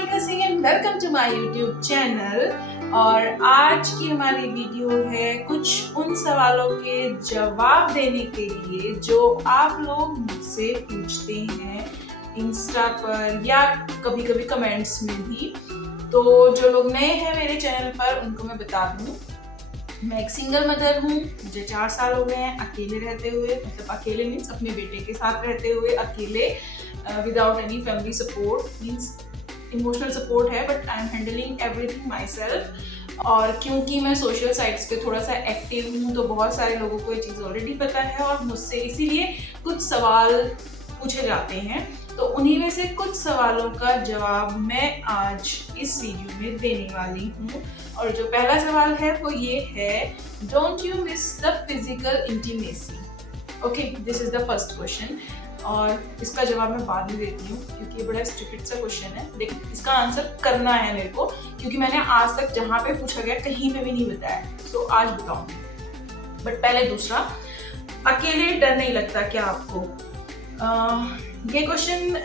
Monika Singh and welcome to my YouTube channel. और आज की हमारी वीडियो है कुछ उन सवालों के जवाब देने के लिए जो आप लोग मुझसे पूछते हैं इंस्टा पर या कभी कभी कमेंट्स में भी। तो जो लोग नए हैं मेरे चैनल पर उनको मैं बता दूं, मैं एक सिंगल मदर हूँ। मुझे 4 साल हो गए हैं अकेले रहते हुए, मतलब अकेले मीन्स अपने बेटे के साथ रहते हुए, अकेले without any family support, means emotional support है but I am handling everything myself. और क्योंकि मैं सोशल साइट्स पे थोड़ा सा एक्टिव हूँ तो बहुत सारे लोगों को ये चीज़ ऑलरेडी पता है और मुझसे इसीलिए कुछ सवाल पूछे जाते हैं। तो उन्हीं में से कुछ सवालों का जवाब मैं आज इस वीडियो में देने वाली हूँ। और जो पहला सवाल है वो ये है, don't you miss the physical intimacy? Okay, this is the first question. और इसका जवाब मैं बाद में देती हूँ क्योंकि ये बड़ा स्टूपिड सा क्वेश्चन है, लेकिन इसका आंसर करना है मेरे को क्योंकि मैंने आज तक जहाँ पे पूछा गया कहीं पे भी नहीं बताया। सो आज बताऊंगी। बट पहले दूसरा, अकेले डर नहीं लगता क्या आपको? ये क्वेश्चन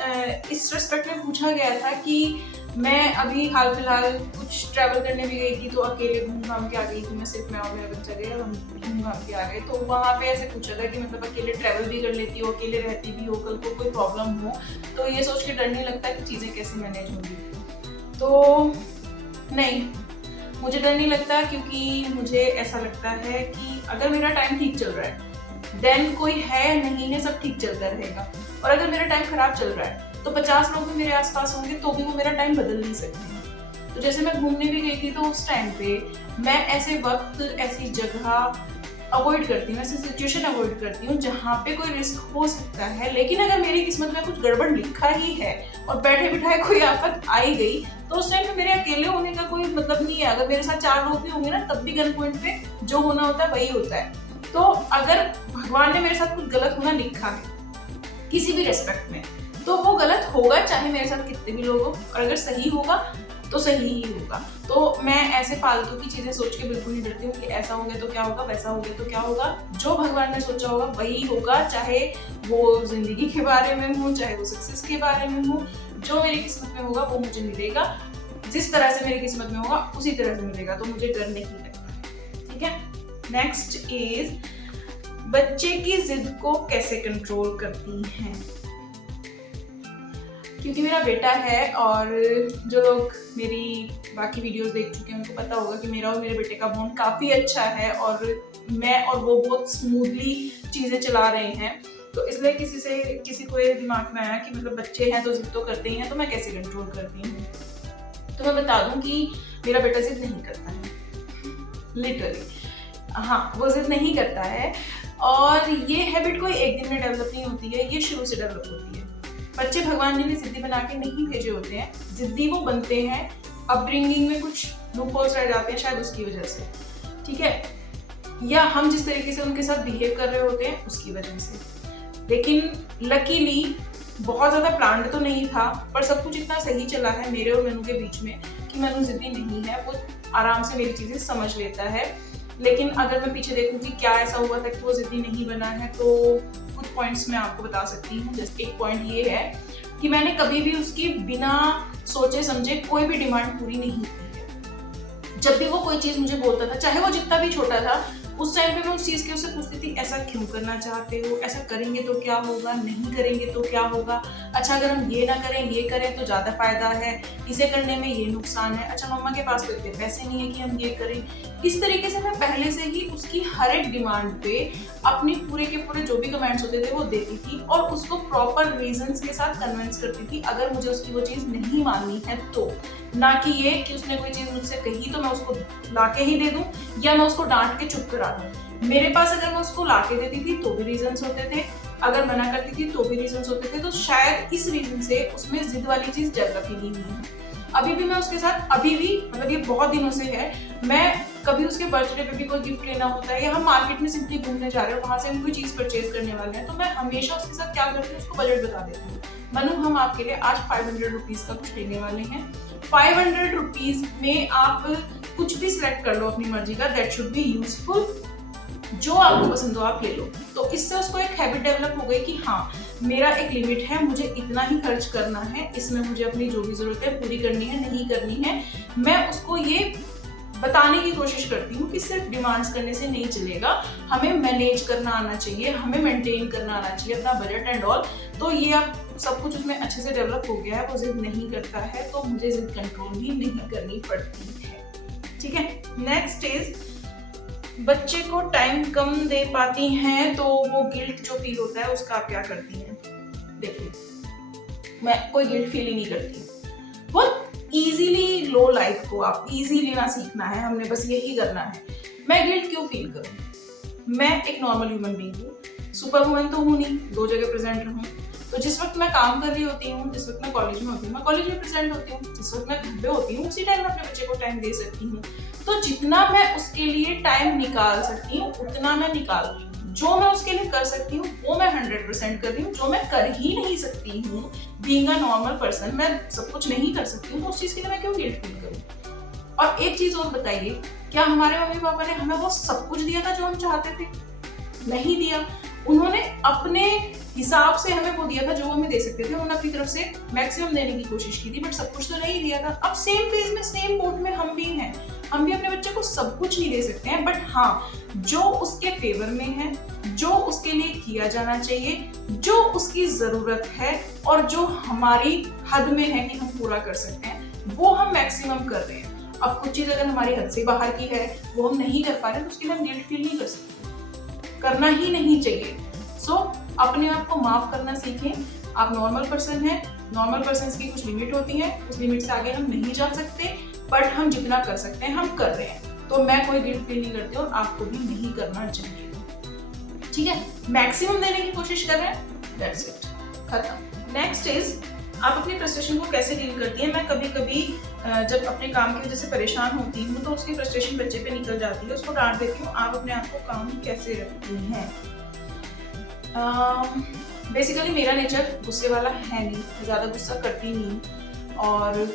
इस रिस्पेक्ट में पूछा गया था कि मैं अभी हाल फिलहाल कुछ ट्रैवल करने भी गई थी तो अकेले घूम घाम के आ गई थी। मैं सिर्फ मैं और मेरा बच्चा गए, हम घूम घाम के आ गए। तो वहाँ पे ऐसे पूछा था कि मतलब अकेले ट्रैवल भी कर लेती हो, अकेले रहती भी हो, कल को कोई प्रॉब्लम हो तो ये सोच के डर नहीं लगता कि चीज़ें कैसे मैनेज होंगी? तो नहीं, मुझे डर नहीं लगता क्योंकि मुझे ऐसा लगता है कि अगर मेरा टाइम ठीक चल रहा है देन कोई है नहीं है, सब ठीक चलता रहेगा। और अगर मेरा टाइम खराब चल रहा है तो 50 लोग भी मेरे आसपास होंगे तो भी वो मेरा टाइम बदल नहीं सकते। तो जैसे मैं घूमने भी गई थी तो उस टाइम पे मैं ऐसे वक्त, ऐसी जगह अवॉइड करती हूँ, ऐसी सिचुएशन अवॉइड करती हूँ जहाँ पे कोई रिस्क हो सकता है। लेकिन अगर मेरी किस्मत में कुछ गड़बड़ लिखा ही है और बैठे बिठाए कोई आफत आई गई तो उस टाइम पे मेरे अकेले होने का कोई मतलब नहीं है। अगर मेरे साथ 4 लोग भी होंगे ना तब भी गन पॉइंट पे जो होना होता है वही होता है। तो अगर भगवान ने मेरे साथ कुछ गलत होना लिखा है किसी भी रेस्पेक्ट में तो वो गलत होगा, चाहे मेरे साथ कितने भी लोग हो। और अगर सही होगा तो सही ही होगा। तो मैं ऐसे फालतू की चीजें सोच के बिल्कुल नहीं डरती हूँ कि ऐसा हो गया तो क्या होगा, वैसा हो गया तो क्या होगा। जो भगवान ने सोचा होगा वही होगा, चाहे वो जिंदगी के बारे में हो, चाहे वो सक्सेस के बारे में हो। जो मेरी किस्मत में होगा वो मुझे मिलेगा, जिस तरह से मेरी किस्मत में होगा उसी तरह से मिलेगा। तो मुझे डर नहीं लगता। ठीक है, नेक्स्ट इज, बच्चे की जिद को कैसे कंट्रोल करती हैं? क्योंकि मेरा बेटा है और जो लोग मेरी बाकी वीडियोस देख चुके हैं उनको पता होगा कि मेरा और मेरे बेटे का बॉन्ड काफ़ी अच्छा है और मैं और वो बहुत स्मूथली चीज़ें चला रहे हैं। तो इसलिए किसी को ये दिमाग में आया कि मतलब बच्चे हैं तो जिद तो करते ही हैं, तो मैं कैसे कंट्रोल करती हूँ। तो मैं बता दूँ कि मेरा बेटा जिद नहीं करता है, लिटरली। हाँ, वो जिद नहीं करता है और ये हैबिट कोई एक दिन में डेवलप नहीं होती है, ये शुरू से डेवलप होती है। बच्चे भगवान जी ने जिद्दी बना के नहीं भेजे होते हैं, जिद्दी वो बनते हैं, अपब्रिंगिंग में कुछ लूपहोल्स रह जाते हैं शायद उसकी वजह से, ठीक है, या हम जिस तरीके से उनके साथ बिहेव कर रहे होते हैं उसकी वजह से। लेकिन लकीली बहुत ज़्यादा प्लान्ड तो नहीं था पर सब कुछ इतना सही चला है मेरे और मनु के बीच में कि मनु जिद्दी नहीं है, वो आराम से मेरी चीज़ें समझ लेता है। लेकिन अगर मैं पीछे देखूँ कि क्या ऐसा हुआ था कि वो जिद्दी नहीं बना है तो कुछ पॉइंट्स मैं आपको बता सकती हूँ। जैसे एक पॉइंट ये है कि मैंने कभी भी उसकी बिना सोचे समझे कोई भी डिमांड पूरी नहीं की है। जब भी वो कोई चीज़ मुझे बोलता था, चाहे वो जितना भी छोटा था, उस टाइम पे मैं उस चीज़ के उससे पूछती थी, ऐसा क्यों करना चाहते हो, ऐसा करेंगे तो क्या होगा, नहीं करेंगे तो क्या होगा, अच्छा अगर हम ये ना करें ये करें तो ज़्यादा फायदा है, इसे करने में ये नुकसान है, अच्छा मम्मा के पास तो इतने पैसे नहीं है कि हम ये करें। इस तरीके से मैं पहले से ही उसकी हर एक डिमांड पे अपनी पूरे के पूरे जो भी कमेंट्स होते थे वो देती थी और उसको प्रॉपर रीजंस के साथ कन्विंस करती थी अगर मुझे उसकी वो चीज़ नहीं माननी है तो। ना कि ये कि उसने कोई चीज़ मुझसे कही तो मैं उसको लाके ही दे दूं या मैं उसको डांट के चुप करा दूं। मेरे पास अगर मैं उसको लाके देती थी तो भी रीजंस होते थे, अगर मना करती थी तो भी रीजंस होते थे। तो शायद इस रीजन से उसमें जिद वाली चीज़ डेवलप ही नहीं हुई है। अभी भी मैं उसके साथ, अभी भी मतलब ये बहुत दिनों से है, मैं कभी उसके बर्थडे पे भी कोई गिफ्ट लेना होता है या हम मार्केट में सिंपली घूमने जा रहे हैं, वहाँ से हम कोई चीज़ परचेज करने वाले हैं, तो मैं हमेशा उसके साथ क्या करती हूँ, उसको बजट बता देती हूँ। मनु, हम आपके लिए आज 500 रुपीज़ का कुछ लेने वाले हैं, 500 रुपीज़ में आप कुछ भी सिलेक्ट कर लो अपनी मर्जी का, दैट शुड बी यूजफुल, जो आपको पसंद हो आप ले लो। तो इससे उसको एक हैबिट डेवलप हो गई कि हाँ मेरा एक लिमिट है, मुझे इतना ही खर्च करना है, इसमें मुझे अपनी जो भी जरूरत है पूरी करनी है, नहीं करनी है। मैं उसको ये बताने की कोशिश करती हूँ कि सिर्फ डिमांड्स करने से नहीं चलेगा, हमें मैनेज करना आना चाहिए, हमें मेंटेन करना आना चाहिए अपना बजट एंड ऑल। तो ये आप सब कुछ उसमें अच्छे से डेवलप हो गया है, वो जिद नहीं करता है, तो मुझे जिद कंट्रोल भी नहीं करनी पड़ती है। ठीक है। नेक्स्ट इज, बच्चे को टाइम कम दे पाती हैं तो वो गिल्ट जो फील होता है उसका आप क्या करती हैं? देखिए, मैं कोई गिल्ट फील ही नहीं करती। बहुत इजीली लो लाइफ को आप इजी लेना सीखना है, हमने बस यही करना है। मैं गिल्ट क्यों फील करूं? मैं एक नॉर्मल ह्यूमन बीइंग हूँ, सुपर वुमन तो हूँ नहीं, दो जगह प्रेजेंट रहूं। तो जिस वक्त मैं काम कर रही होती हूँ, जिस वक्त मैं कॉलेज में होती हूँ, मैं कॉलेज में प्रेजेंट होती हूँ, जिस वक्त मैं घर पे होती हूँ, उसी टाइम मैं अपने बच्चे को टाइम दे सकती हूँ। तो जितना मैं उसके लिए टाइम निकाल सकती हूँ उतना मैं निकाल रही हूँ। जो मैं उसके लिए कर सकती हूँ वो मैं 100% कर रही हूँ। जो मैं कर ही नहीं सकती हूँ, बीइंग अ नॉर्मल पर्सन, मैं सब कुछ नहीं कर सकती हूँ, तो उस चीज के लिए मैं क्यों गिल्ट फील करूँ? और एक चीज और बताइए, क्या हमारे मम्मी पापा ने हमें वो सब कुछ दिया था जो हम चाहते थे? नहीं दिया। उन्होंने अपने हिसाब से हमें वो दिया था जो हमें दे सकते थे, उन्होंने अपनी तरफ से मैक्सिमम देने की कोशिश की थी, बट सब कुछ तो नहीं दिया था। अब सेम फेज में, सेम बोट में हम भी हैं, हम भी अपने बच्चे को सब कुछ नहीं दे सकते हैं, बट हाँ, जो उसके फेवर में है, जो उसके लिए किया जाना चाहिए, जो उसकी जरूरत है और जो हमारी हद में है कि हम पूरा कर सकते हैं, वो हम मैक्सिमम कर रहे हैं। अब कुछ चीज अगर हमारी हद से बाहर की है, वो हम नहीं कर पा रहे, तो उसके लिए हम गिल्ट फील नहीं कर सकते, करना ही नहीं चाहिए। सो अपने आप को माफ करना सीखें। आप नॉर्मल पर्सन हैं, नॉर्मल पर्सन की कुछ लिमिट होती है, उस लिमिट से आगे हम नहीं जा सकते, बट हम जितना कर सकते हैं हम कर रहे हैं। तो मैं कोई गिल्ट फील नहीं करती और आपको भी नहीं करना चाहिए। ठीक है, मैक्सिमम देने की कोशिश कर रहे हैं, दैट्स इट, खत्म। नेक्स्ट इज, आप अपनी फ्रस्ट्रेशन को कैसे डील करती हैं? मैं कभी कभी जब अपने काम की वजह से परेशान होती हूँ तो उसकी फ्रस्ट्रेशन बच्चे पे निकल जाती है, उसको डांट देती हूँ। आप अपने आप को काम कैसे रखती हैं? बेसिकली मेरा नेचर गुस्से वाला है नहीं, ज़्यादा गुस्सा करती नहीं, और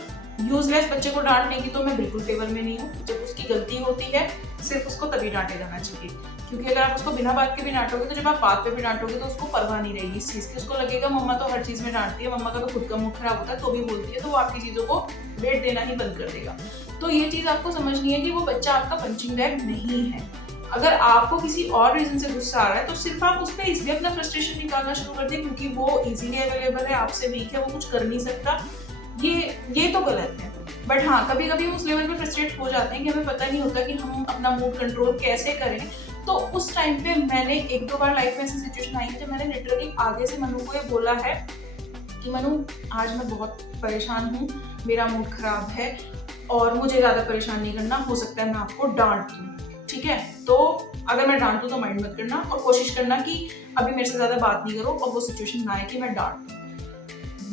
यूजलेस बच्चे को डांटने की तो मैं बिल्कुल फेवर में नहीं हूँ। जब उसकी गलती होती है सिर्फ उसको तभी डांटे जाना चाहिए, क्योंकि अगर आप उसको बिना बात के भी डांटोगे तो जब आप बात पे भी डांटोगे तो उसको परवाह नहीं रहेगी इस चीज़ की। उसको लगेगा मम्मा तो हर चीज़ में डांटती है, मम्मा का तो खुद का मूड खराब होता है तो भी बोलती है, तो वो आपकी चीज़ों को वेट देना ही बंद कर देगा। तो ये चीज़ आपको समझनी है कि वो बच्चा आपका पंचिंग बैग नहीं है। अगर आपको किसी और रीजन से गुस्सा आ रहा है तो सिर्फ आप उस पर इसलिए अपना फ्रस्ट्रेशन निकालना शुरू कर दें क्योंकि वो इजीली अवेलेबल है, आपसे वीक है, वो कुछ कर नहीं सकता। ये तो गलत है। बट हाँ, कभी कभी उस लेवल पे फ्रस्ट्रेट हो जाते हैं कि हमें पता नहीं होता कि हम अपना मूड कंट्रोल कैसे करें। तो उस टाइम पे मैंने एक दो बार लाइफ में ऐसी सिचुएशन आई है जब मैंने लिटरली आगे से मनु को ये बोला है कि मनु, आज मैं बहुत परेशान हूँ, मेरा मूड खराब है और मुझे ज़्यादा परेशान नहीं करना, हो सकता है मैं आपको डांट दूँ, ठीक है? तो अगर मैं डांट दूँ तो माइंड मत करना और कोशिश करना कि अभी मेरे से ज़्यादा बात नहीं करो और वो सिचुएशन ना आए कि मैं डांट दूँ।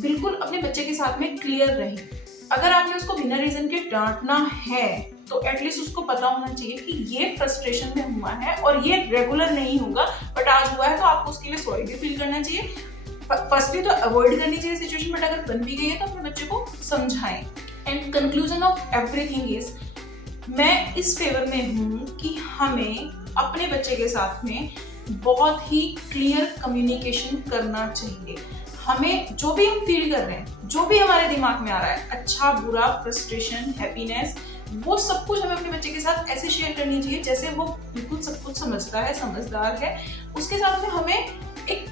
बिल्कुल अपने बच्चे के साथ में क्लियर रहें। अगर आपने उसको बिना रीजन के डांटना है तो एटलीस्ट उसको पता होना चाहिए कि ये फ्रस्ट्रेशन में हुआ है और ये रेगुलर नहीं होगा, बट आज हुआ है तो आपको उसके लिए सॉरी भी फील करना चाहिए। फर्स्टली तो अवॉइड करनी चाहिए सिचुएशन, बट अगर बन भी गई है तो अपने बच्चे को समझाएं। And conclusion of everything is, मैं इस फेवर में हूँ कि हमें अपने बच्चे के साथ में बहुत ही क्लियर कम्युनिकेशन करना चाहिए। हमें जो भी हम फील कर रहे हैं, जो भी हमारे दिमाग में आ रहा है, अच्छा बुरा, फ्रस्ट्रेशन, हैप्पीनेस, वो सब कुछ हमें अपने बच्चे के साथ ऐसे शेयर करनी चाहिए जैसे वो बिल्कुल सब कुछ समझता है, समझदार है। उसके साथ में हमें एक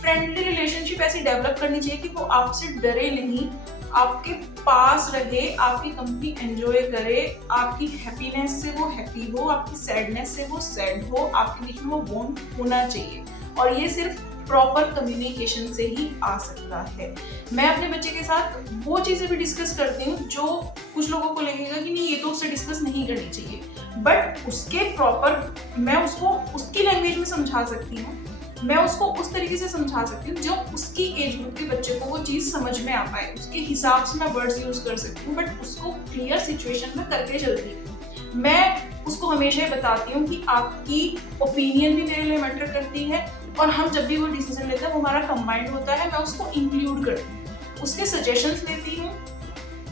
फ्रेंडली रिलेशनशिप ऐसी डेवलप करनी चाहिए कि वो आपसे डरे नहीं, आपके पास रहे, आपकी कंपनी एंजॉय करे, आपकी हैप्पीनेस से वो हैप्पी हो, आपकी सैडनेस से वो सैड हो, आपके बीच में वो बॉन्ड होना चाहिए। और ये सिर्फ प्रॉपर कम्युनिकेशन से ही आ सकता है। मैं अपने बच्चे के साथ वो चीज़ें भी डिस्कस करती हूँ जो कुछ लोगों को लगेगा कि नहीं, ये तो उससे डिस्कस नहीं करनी चाहिए, बट उसके प्रॉपर मैं उसको उसकी लैंग्वेज में समझा सकती हूँ, मैं उसको उस तरीके से समझा सकती हूँ जो उसकी एज ग्रुप के बच्चे को वो चीज़ समझ में आ पाए, उसके हिसाब से मैं वर्ड्स यूज कर सकती हूँ, बट उसको क्लियर सिचुएशन में करके चलती हूँ। मैं उसको हमेशा ही बताती हूँ कि आपकी ओपिनियन भी मेरे लिए मैटर करती है और हम जब भी वो डिसीजन लेते हैं वो हमारा कंबाइंड होता है। मैं उसको इंक्लूड करती हूँ, उसके सजेशंस लेती हूँ।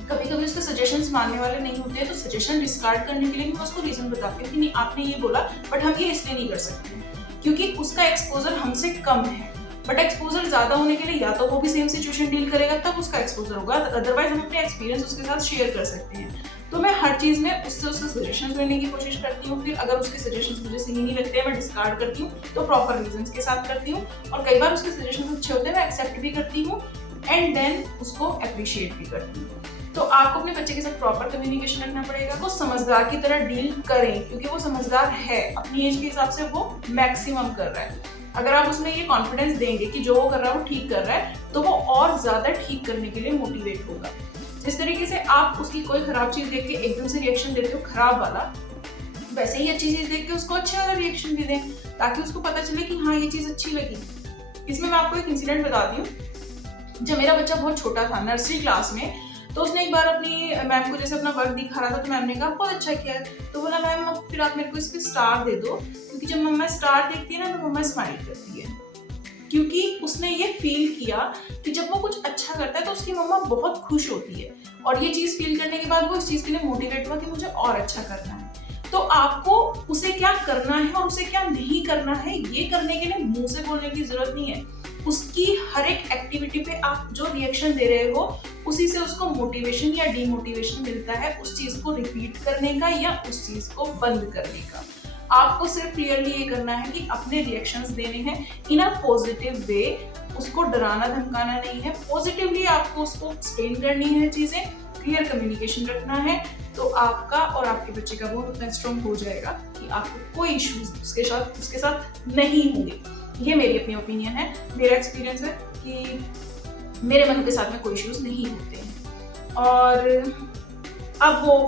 कभी कभी उसके सजेशंस मानने वाले नहीं होते हैं तो सजेशन डिस्कार्ड करने के लिए मैं उसको रीजन बताती हूँ कि नहीं, आपने ये बोला बट हम ये इसलिए नहीं कर सकते क्योंकि उसका एक्सपोजर हमसे कम है। बट एक्सपोजर ज्यादा होने के लिए या तो वो भी सेम सिचुएशन डील करेगा तब उसका एक्सपोजर होगा, अदरवाइज हम अपने एक्सपीरियंस उसके साथ शेयर कर सकते हैं। तो मैं हर चीज में उससे सजेशंस लेने की कोशिश करती हूँ, फिर अगर उसके सजेशंस मुझे सही नहीं लगते हैं मैं डिस्कार्ड करती हूँ, तो प्रॉपर रीजंस के साथ करती हूँ। और कई बार उसके सजेशंस अच्छे होते हैं, मैं एक्सेप्ट भी करती हूँ एंड देन उसको अप्रिशिएट भी करती हूँ। तो आपको अपने बच्चे के साथ प्रॉपर कम्युनिकेशन रखना पड़ेगा, वो समझदार की तरह डील करें, क्योंकि वो समझदार है, अपनी एज के हिसाब से वो मैक्सिमम कर रहा है। अगर आप उसमें ये कॉन्फिडेंस देंगे कि जो वो कर रहा है वो ठीक कर रहा है, तो वो और ज्यादा ठीक करने के लिए मोटिवेट होगा। जिस तरीके से आप उसकी कोई खराब चीज देख के एकदम से रिएक्शन देते हो खराब वाला, वैसे ही अच्छी चीज देख के उसको अच्छे वाला रिएक्शन भी दें, ताकि उसको पता चले कि हाँ ये चीज अच्छी लगी। इसमें मैं आपको एक इंसिडेंट बताती हूँ। जब मेरा बच्चा बहुत छोटा था, नर्सरी क्लास में, तो उसने एक बार अपनी मैम को जैसे अपना वर्क दिखा रहा था, तो मैम ने कहा बहुत अच्छा किया है। तो बोला मैम फिर आप मेरे को इस पे स्टार दे दो, क्योंकि जब मम्मा स्टार देखती है ना तो मम्मा स्माइल करती है। क्योंकि उसने ये फील किया कि जब वो कुछ अच्छा करता है तो उसकी मम्मा बहुत खुश होती है, और ये चीज फील करने के बाद वो इस चीज के लिए मोटिवेट हुआ कि मुझे और अच्छा करना है। तो आपको उसे क्या करना है और उसे क्या नहीं करना है ये करने के लिए मुंह से बोलने की जरूरत नहीं है। उसकी हर एक एक्टिविटी पे आप जो रिएक्शन दे रहे हो उसी से उसको मोटिवेशन या डीमोटिवेशन मिलता है उस चीज को रिपीट करने का या उस चीज को बंद करने का। आपको सिर्फ क्लियरली ये करना है कि अपने रिएक्शंस देने हैं इन अ पॉजिटिव वे, उसको डराना धमकाना नहीं है, पॉजिटिवली आपको उसको एक्सप्लेन करनी है चीजें, क्लियर कम्युनिकेशन रखना है, तो आपका और आपके बच्चे का बॉन्ड उतना स्ट्रॉन्ग हो जाएगा कि आपको कोई इश्यूज उसके साथ नहीं होंगे। ये मेरी अपनी ओपिनियन है, मेरा एक्सपीरियंस है कि मेरे मन के साथ में कोई इश्यूज नहीं होते हैं। और अब वो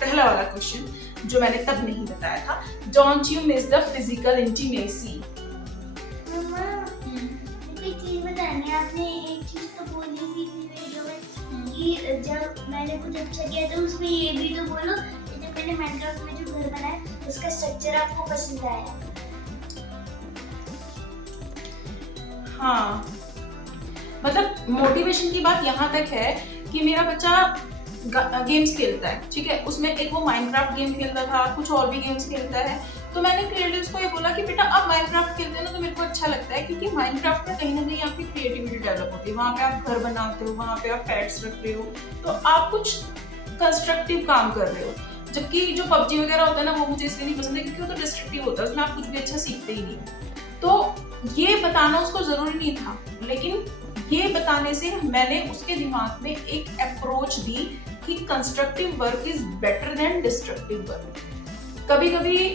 पहला वाला क्वेश्चन जो मैंने तब नहीं बताया था, don't you miss the physical intimacy? मम्मा एक चीज बतानी, आपने एक चीज तो बोली थी वीडियो में कि जब मैंने कुछ अच्छा किया तो उसमें ये भी तो बोलो, जब मैंने माइनक्राफ्ट में जो घर बनाया उसका स्ट्रक्चर आपको पसंद आया। हाँ, मतलब मोटिवेशन की बात यहाँ तक है कि मेरा बच्चा गेम्स खेलता है, ठीक है, उसमें एक वो माइनक्राफ्ट गेम खेलता था, कुछ और भी गेम्स खेलता है। तो मैंने क्लियरली उसको ये बोला कि बेटा अब माइनक्राफ्ट खेलते हैं ना तो मेरे को अच्छा लगता है, क्योंकि माइनक्राफ्ट में कहीं ना कहीं आपकी क्रिएटिविटी डेवलप होती है, वहाँ पे आप घर बनाते हो, वहाँ पे आप पेट्स रख रहे हो, तो आप कुछ कंस्ट्रक्टिव काम कर रहे हो। जबकि जो पबजी वगैरह होता है ना वो मुझे इसलिए नहीं पसंद है क्योंकि वो तो डिस्ट्रक्टिव होता है, उसमें आप कुछ भी अच्छा सीखते ही नहीं। तो ये बताना उसको जरूरी नहीं था, लेकिन ये बताने से मैंने उसके दिमाग में एक अप्रोच दी कि constructive work is better than destructive work. कभी कभी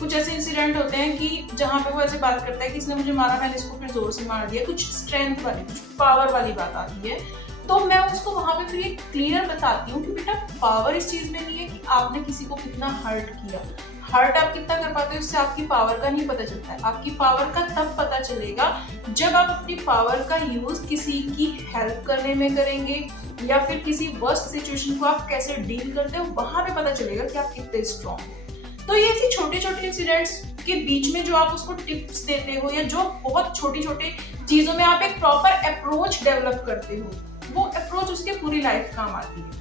कुछ ऐसे इंसिडेंट होते हैं कि जहाँ पे वो ऐसे बात करता है कि इसने मुझे मारा, मैंने इसको फिर जोर से मार दिया, कुछ स्ट्रेंथ वाली, कुछ पावर वाली बात आती है। तो मैं उसको वहां पे फिर क्लियर बताती हूँ कि बेटा पावर इस चीज में नहीं है कि आपने किसी को कितना हर्ट किया, हर्ट आप कितना कर पाते हो उससे आपकी पावर का नहीं पता चलता है। आपकी पावर का तब पता चलेगा जब आप अपनी पावर का यूज किसी की हेल्प करने में करेंगे, या फिर किसी वर्स्ट सिचुएशन को आप कैसे डील करते हो, वहां पे पता चलेगा कि आप कितने स्ट्रॉन्ग हो। तो ये ऐसी छोटे छोटे इंसिडेंट्स के बीच में जो आप उसको टिप्स देते हो, या जो बहुत छोटी छोटी चीजों में आप एक प्रॉपर अप्रोच डेवलप करते हो, वो अप्रोच उसके पूरी लाइफ काम आती है।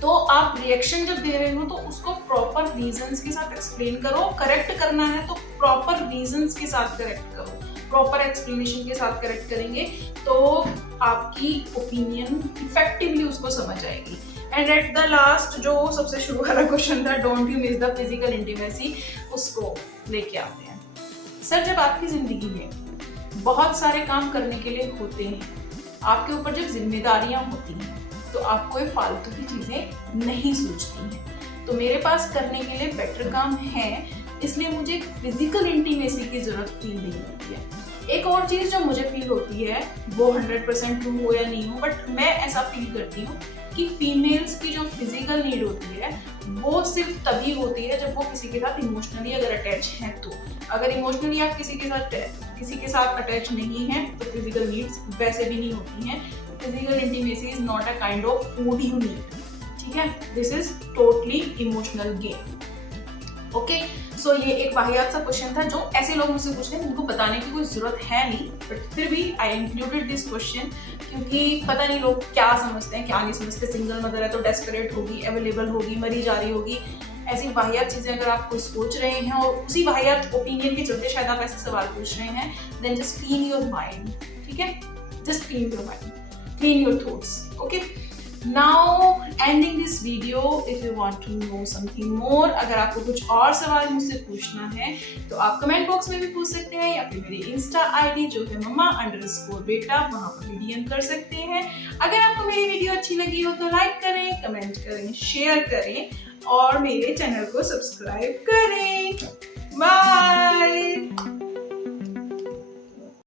तो आप रिएक्शन जब दे रहे हो तो उसको प्रॉपर रीजंस के साथ एक्सप्लेन करो, करेक्ट करना है तो प्रॉपर रीजंस के साथ करेक्ट करो, प्रॉपर एक्सप्लेनेशन के साथ करेक्ट करेंगे तो आपकी ओपिनियन इफेक्टिवली उसको समझ आएगी। एंड एट द लास्ट जो सबसे शुरू वाला क्वेश्चन था, don't you miss the physical intimacy, उसको लेके आते हैं। सर, जब आपकी जिंदगी में बहुत सारे काम करने के लिए होते हैं, आपके ऊपर जब जिम्मेदारियां होती हैं, तो आप कोई फालतू की चीजें नहीं सोचती हैं। तो मेरे पास करने के लिए बेटर काम है, इसलिए मुझे फिजिकल इंटीमेसी की जरूरत फील नहीं होती है। एक और चीज जो मुझे फील होती है, वो 100% ट्रू हो या नहीं हो, बट मैं ऐसा फील करती हूँ कि फीमेल्स की जो फिजिकल नीड होती है वो सिर्फ तभी होती है जब वो किसी के साथ इमोशनली अगर अटैच हैं। तो अगर इमोशनली आप किसी के साथ अटैच नहीं हैं तो फिजिकल नीड्स वैसे भी नहीं होती हैं। Physical intimacy is not a kind of food you need, ठीक है, this is totally emotional game. Okay, so ये एक वाहियात सा क्वेश्चन था जो ऐसे लोग मुझसे पूछते हैं जिनको बताने की कोई जरूरत है नहीं, बट फिर भी आई इंक्लूडेड दिस क्वेश्चन क्योंकि पता नहीं लोग क्या समझते हैं क्या नहीं समझते। सिंगल मदर है तो डेस्परेट होगी, अवेलेबल होगी, मरी जा रही होगी, ऐसी वाहियात चीजें अगर आप कोई सोच रहे हैं और उसी वाहियात ओपिनियन के चलते शायद आप ऐसे सवाल पूछ रहे हैं, then just clean your mind, ठीक है, just clean your mind, clean your thoughts, okay. Now ending this video, if you want to know something more, अगर आपको कुछ और सवाल मुझसे पूछना है तो आप कमेंट बॉक्स में भी पूछ सकते हैं या फिर मेरी इंस्टा आईडी जो है mama_beta, वहाँ पर भी डीएम कर सकते हैं। अगर आपको मेरी वीडियो अच्छी लगी हो तो लाइक करें, कमेंट करें, शेयर करें और मेरे चैनल को सब्सक्राइब करें। बाय।